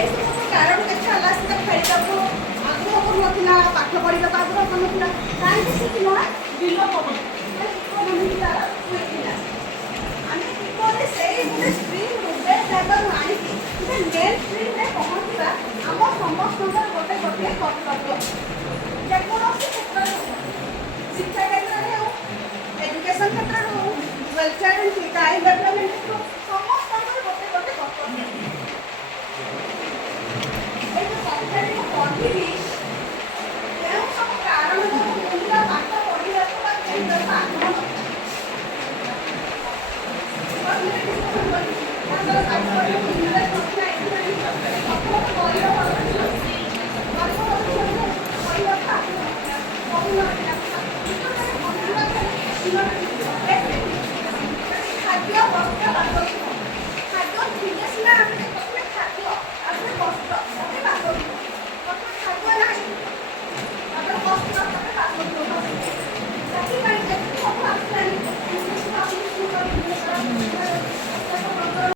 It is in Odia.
এই সমস্ত কারণ ଦେଖା ହେଲା ସେଟା ଖେଳିବାକୁ ଆଗ୍ରହ କରୁନଥିଲା, ପାଠ ପଢ଼ିବାକୁ ଆଗ୍ରହ କରୁନଥିଲା। କାହିଁକି ସେ ଥିଲା ବିଲ ପଢ଼ୁଥିଲା, ଇକୋନୋମିକ୍ ତାର ହୋଇଥିଲା। ଆମେ କିପରି ସେଇ ଗୋଟେ ଷ୍ଟ୍ରିମ୍ ଗୋଟେ ଜାଗାରୁ ଆଣିକି ଗୋଟେ ମେନ୍ ଷ୍ଟ୍ରିମ୍ରେ ପହଞ୍ଚିବା ଆମ ସମସ୍ତଙ୍କର ଗୋଟେ ଗୋଟିଏ କର୍ତ୍ତବ୍ୟ। ଯେକୌଣସି କ୍ଷେତ୍ରରେ ହଉ, ଶିକ୍ଷା କ୍ଷେତ୍ରରେ ହଉ, ଏଜୁକେସନ୍ କ୍ଷେତ୍ରରେ ହଉ, ୱେଲଫେୟାର ଚାଇଲ୍ଡ ଡେଭଲପମେଣ୍ଟ ହଉ, ସମସ୍ତଙ୍କର ଗୋଟେ ଗୋଟେ କର୍ତ୍ତବ୍ୟ। এই যে কম্পিটিটিভ কম্পিটিশন